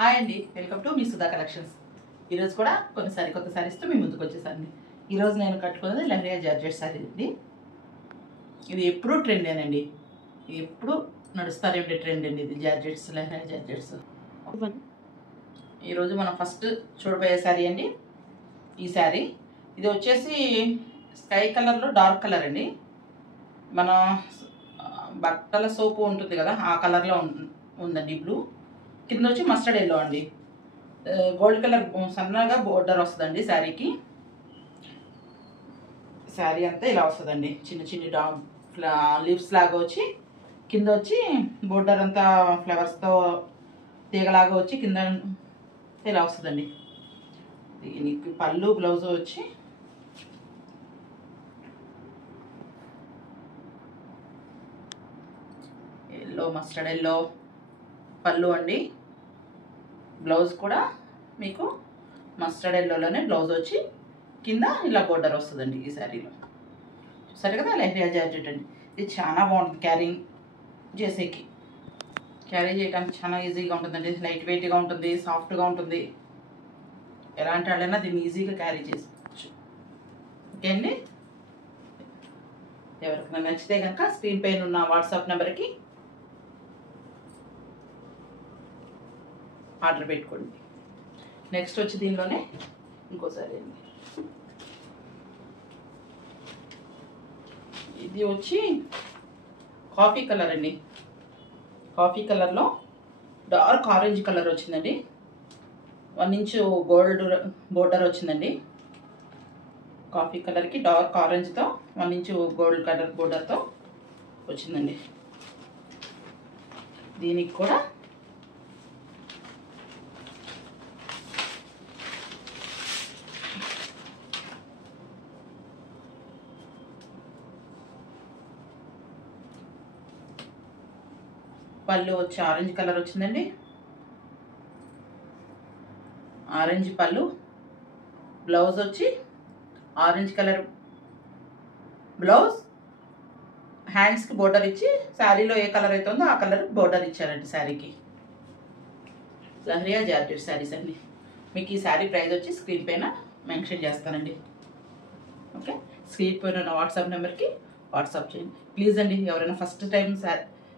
Hi అండి, welcome to me Sudha collections. ఈరోజు కూడా కొత్త సారీస్తో మీ ముందుకు వచ్చేసానండి. ఈరోజు నేను కట్టుకున్నది లెహరియా జార్జెట్ సారీ అండి. ఇది ఎప్పుడూ ట్రెండేనండి, ఎప్పుడు నడుస్తూనే ఉండే ట్రెండ్ అండి ఇది జార్జెట్స్, లెహరియా జార్జెట్స్. ఈరోజు మనం ఫస్ట్ చూడబోయే శారీ అండి ఈ శారీ. ఇది వచ్చేసి స్కై కలర్లో డార్క్ కలర్ అండి. మన బట్టల సోపు ఉంటుంది కదా, ఆ కలర్లో ఉందండి బ్లూ. కింద వచ్చి మస్టర్డ్ ఎల్లో అండి. గోల్డ్ కలర్ సన్నగా బోర్డర్ వస్తుందండి శారీకి. శారీ అంతా ఇలా వస్తుందండి, చిన్న చిన్న లీవ్స్ లాగా వచ్చి కింద వచ్చి బోర్డర్ అంతా ఫ్లవర్స్తో తీగలాగా వచ్చి కింద ఇలా వస్తుందండి. దీనికి పళ్ళు బ్లౌజ్ వచ్చి ఎల్లో, మస్టర్డ్ ఎల్లో పళ్ళు అండి. బ్లౌజ్ కూడా మీకు మస్టర్డ్ ఎల్లోలోనే బ్లౌజ్ వచ్చి కింద ఇలా బోర్డర్ వస్తుందండి ఈ శారీలో. సరే కదా, లెహరియా జార్జెట్ అండి. ఇది చాలా బాగుంటుంది క్యారింగ్ చేసేకి. క్యారీ చేయడానికి చాలా ఈజీగా ఉంటుందండి. లైట్ వెయిట్గా ఉంటుంది, సాఫ్ట్గా ఉంటుంది. ఎలాంటి వాళ్ళైనా దీన్ని ఈజీగా క్యారీ చేసుకోవచ్చు. ఓకే అండి, ఎవరికైనా నచ్చితే కనుక స్క్రీన్ పైన ఉన్న వాట్సాప్ నెంబర్కి ఆర్డర్ పెట్టుకోండి. నెక్స్ట్ వచ్చి దీనిలోనే ఇంకోసారి అండి, ఇది వచ్చి కాఫీ కలర్ అండి. కాఫీ కలర్లో డార్క్ ఆరెంజ్ కలర్ వచ్చిందండి. 1 ఇంచు గోల్డ్ బోర్డర్ వచ్చిందండి. కాఫీ కలర్కి డార్క్ ఆరెంజ్తో 1 ఇంచు గోల్డ్ కలర్ బోర్డర్తో వచ్చిందండి. దీనికి కూడా పళ్ళు వచ్చి ఆరెంజ్ కలర్ వచ్చిందండి. ఆరెంజ్ పళ్ళు, బ్లౌజ్ వచ్చి ఆరెంజ్ కలర్ బ్లౌజ్, హ్యాండ్స్కి బోర్డర్ ఇచ్చి శారీలో ఏ కలర్ అయితే ఉందో ఆ కలర్ బోర్డర్ ఇచ్చారండి శారీకి. లెహరియా జార్జెట్ శారీస్ అండి. మీకు ఈ శారీ ప్రైస్ వచ్చి స్క్రీన్ పైన మెన్షన్ చేస్తానండి. ఓకే, స్క్రీన్ పైన ఉన్న వాట్సాప్ నెంబర్కి వాట్సాప్ చేయండి ప్లీజ్ అండి. ఎవరైనా ఫస్ట్ టైం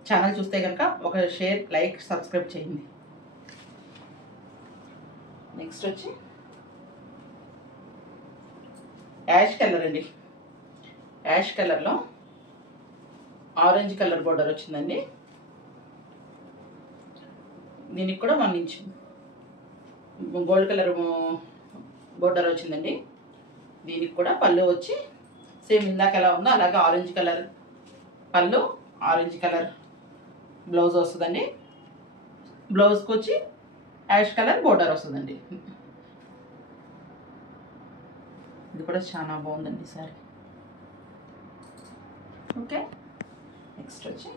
ఛానల్ చూస్తే కనుక ఒక షేర్, లైక్, సబ్స్క్రైబ్ చేయండి. నెక్స్ట్ వచ్చి యాష్ కలర్ అండి. యాష్ కలర్లో ఆరెంజ్ కలర్ బోర్డర్ వచ్చిందండి. దీనికి కూడా 1 ఇంచ్ గోల్డ్ కలర్ బోర్డర్ వచ్చిందండి. దీనికి కూడా పళ్ళు వచ్చి సేమ్ ఇందాక ఎలా ఉందో అలాగే ఆరెంజ్ కలర్ పళ్ళు, ఆరెంజ్ కలర్ బ్లౌజ్ వస్తుందండి. బ్లౌజ్కి వచ్చి యాష్ కలర్ బోర్డర్ వస్తుందండి. ఇది కూడా చాలా బాగుందండి సారీ. ఓకే, నెక్స్ట్ వచ్చి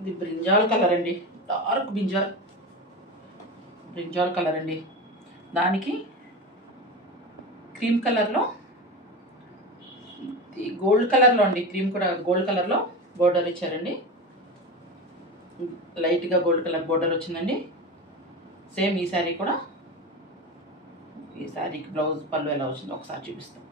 ఇది బ్రింజాల్ కలర్ అండి. డార్క్ బ్రింజాల్ కలర్ అండి. దానికి క్రీమ్ కలర్లో, గోల్డ్ కలర్లో అండి, క్రీమ్ కూడా గోల్డ్ కలర్లో బోర్డర్ ఇచ్చారండి. లైట్గా గోల్డ్ కలర్ బోర్డర్ వచ్చిందండి. సేమ్ ఈ శారీ కూడా, ఈ శారీకి బ్లౌజ్ పళ్ళు ఎలా వచ్చిందో ఒకసారి చూపిస్తాం.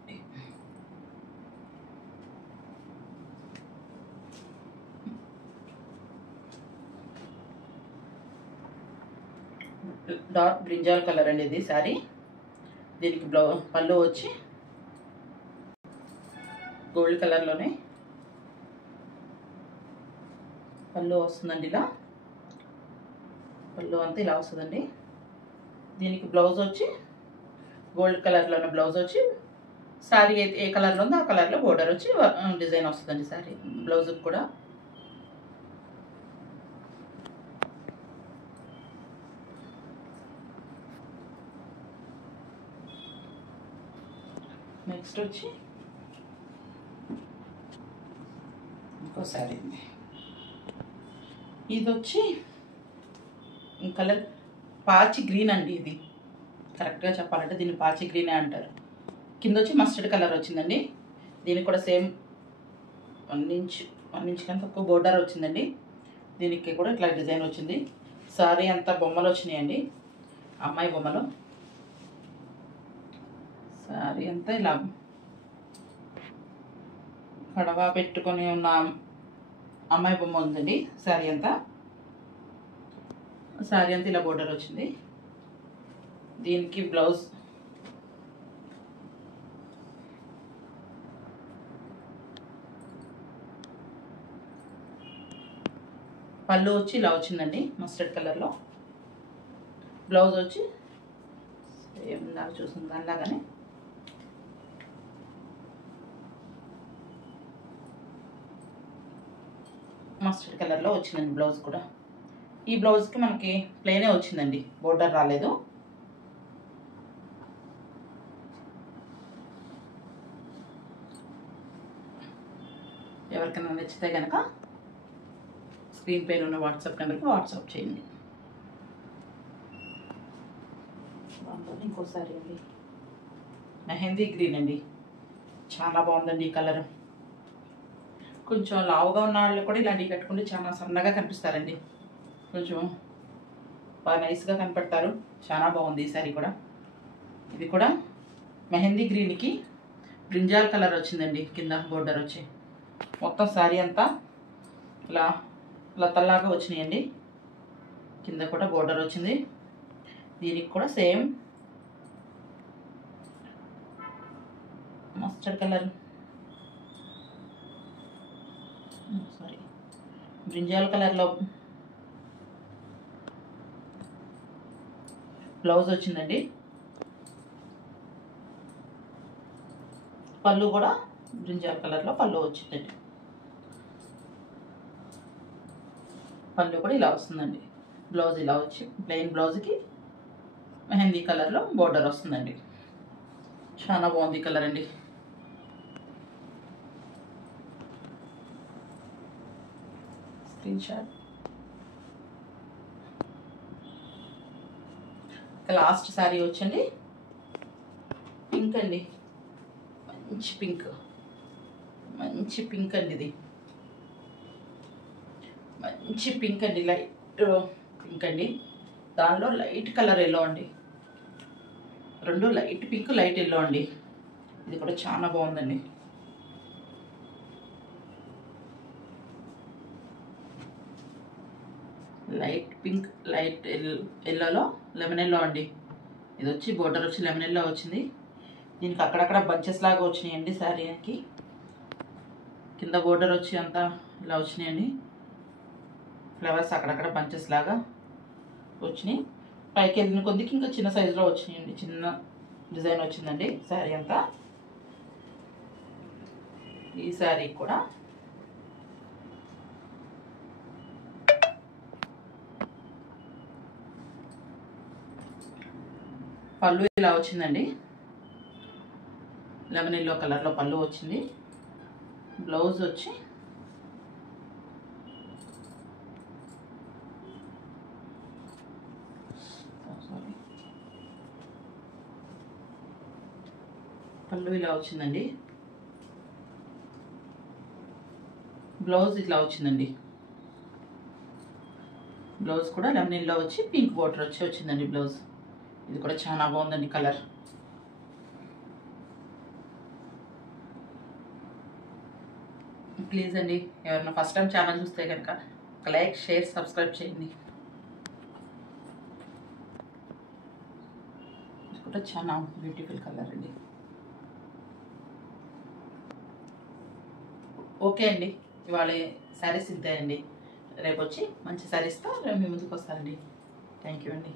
డార్క్ బ్రింజాల్ కలర్ అండి ఇది శారీ. దీనికి పళ్ళు వచ్చి గోల్డ్ కలర్లోనే పళ్ళు వస్తుందండి. ఇలా పళ్ళు అంతా ఇలా వస్తుందండి. దీనికి బ్లౌజ్ వచ్చి గోల్డ్ కలర్లోనే బ్లౌజ్ వచ్చి శారీ అయితే ఏ కలర్లో ఉందో ఆ కలర్లో బోర్డర్ వచ్చి డిజైన్ వస్తుందండి శారీ బ్లౌజ్కి కూడా. నెక్స్ట్ వచ్చి ఇంకో శారీ అండి. ఇది వచ్చి కలర్ పాచి గ్రీన్ అండి. ఇది కరెక్ట్గా చెప్పాలంటే దీన్ని పాచి గ్రీనే అంటారు. కింద వచ్చి మస్టర్డ్ కలర్ వచ్చిందండి. దీనికి కూడా సేమ్ 1 ఇంచ్ 1 ఇంచ్ కంటే తక్కువ బోర్డర్ వచ్చిందండి. దీనికి కూడా ఇట్లా డిజైన్ వచ్చింది. సారీ అంతా బొమ్మలు వచ్చినాయండి, అమ్మాయి బొమ్మలు. సారీ అంతా ఇలా కడవ పెట్టుకొని ఉన్న అమ్మాయి బొమ్మ ఉందండి. సారీ అంతా ఇలా బోర్డర్ వచ్చింది. దీనికి బ్లౌజ్ పళ్ళు వచ్చి ఇలా వచ్చిందండి మస్టర్డ్ కలర్లో. బ్లౌజ్ వచ్చి సేమ్ నాకు చూసిన దానిలాగానే మస్టర్డ్ కలర్లో వచ్చిందండి బ్లౌజ్ కూడా. ఈ బ్లౌజ్కి మనకి ప్లెయినే వచ్చిందండి, బోర్డర్ రాలేదు. ఎవరికైనా నచ్చితే కనుక స్క్రీన్ పైన ఉన్న వాట్సాప్ నెంబర్కి వాట్సాప్ చేయండి. ఇంకోసారి అండి మెహందీ గ్రీన్ అండి, చాలా బాగుందండి ఈ కలర్. కొంచెం లావుగా ఉన్న వాళ్ళు కూడా ఇలాంటివి కట్టుకుంటే చాలా సన్నగా కనిపిస్తారండి, కొంచెం బాగా నైస్గా కనపడతారు. చాలా బాగుంది ఈ సారీ కూడా. ఇది కూడా మెహందీ గ్రీన్కి బ్రింజాల్ కలర్ వచ్చిందండి. కింద బోర్డర్ వచ్చి మొత్తం సారీ అంతా ఇలా లతల్లాగా వచ్చినాయండి. కింద కూడా బోర్డర్ వచ్చింది. దీనికి కూడా సేమ్ మస్టర్డ్ కలర్ బ్రింజాల్ కలర్లో బ్లౌజ్ వచ్చిందండి. పళ్ళు కూడా బ్రింజాల్ కలర్లో పళ్ళు వచ్చిందండి. పళ్ళు కూడా ఇలా వస్తుందండి. బ్లౌజ్ ఇలా వచ్చి ప్లెయిన్ బ్లౌజ్కి మెహందీ కలర్లో బోర్డర్ వస్తుందండి. చాలా బాగుంది కలర్ అండి. Screen shot. లాస్ట్ శారీ వచ్చండి పింక్ అండి, మంచి పింక్ అండి. ఇది మంచి పింక్ అండి, లైట్ పింక్ అండి. దానిలో లైట్ కలర్ ఎల్లో అండి, రెండు లైట్ పింక్ లైట్ ఎల్లో అండి. ఇది కూడా చాలా బాగుందండి. లైట్ పింక్ లైట్ ఎల్లోలో లెమన్ ఎల్లో అండి. ఇది వచ్చి బోర్డర్ వచ్చి లెమన్ ఎల్లో వచ్చింది. దీనికి అక్కడక్కడ బంచెస్ లాగా వచ్చినాయండి. శారీకి కింద బోర్డర్ వచ్చి అంతా ఇలా వచ్చినాయండి. ఫ్లవర్స్ అక్కడక్కడ బంచెస్ లాగా వచ్చినాయి. పైకి వెళ్ళిన కొద్దికి ఇంకా చిన్న సైజులో వచ్చినాయండి. చిన్న డిజైన్ వచ్చిందండి శారీ అంతా. ఈ శారీ కూడా పళ్ళు ఇలా వచ్చిందండి. లెమన్ ఎల్లో కలర్లో పళ్ళు వచ్చింది. బ్లౌజ్ వచ్చి పళ్ళు ఇలా వచ్చిందండి. బ్లౌజ్ ఇట్లా వచ్చిందండి. బ్లౌజ్ కూడా లెమన్ ఎల్లో వచ్చి పింక్ బోర్డర్ వచ్చి వచ్చిందండి బ్లౌజ్. ఇది కూడా చాలా బాగుందండి కలర్. ప్లీజ్ అండి, ఎవరైనా ఫస్ట్ టైం ఛానల్ చూస్తే కనుక ఒక లైక్ షేర్ సబ్స్క్రైబ్ చేయండి. ఇది కూడా చాలా బ్యూటిఫుల్ కలర్ అండి. ఓకే అండి, ఇవాళ శారీస్ ఇంతే అండి. రేపు వచ్చి మంచి శారీస్తో రేపు మీ ముందుకు వస్తానండి. థ్యాంక్ యూ అండి.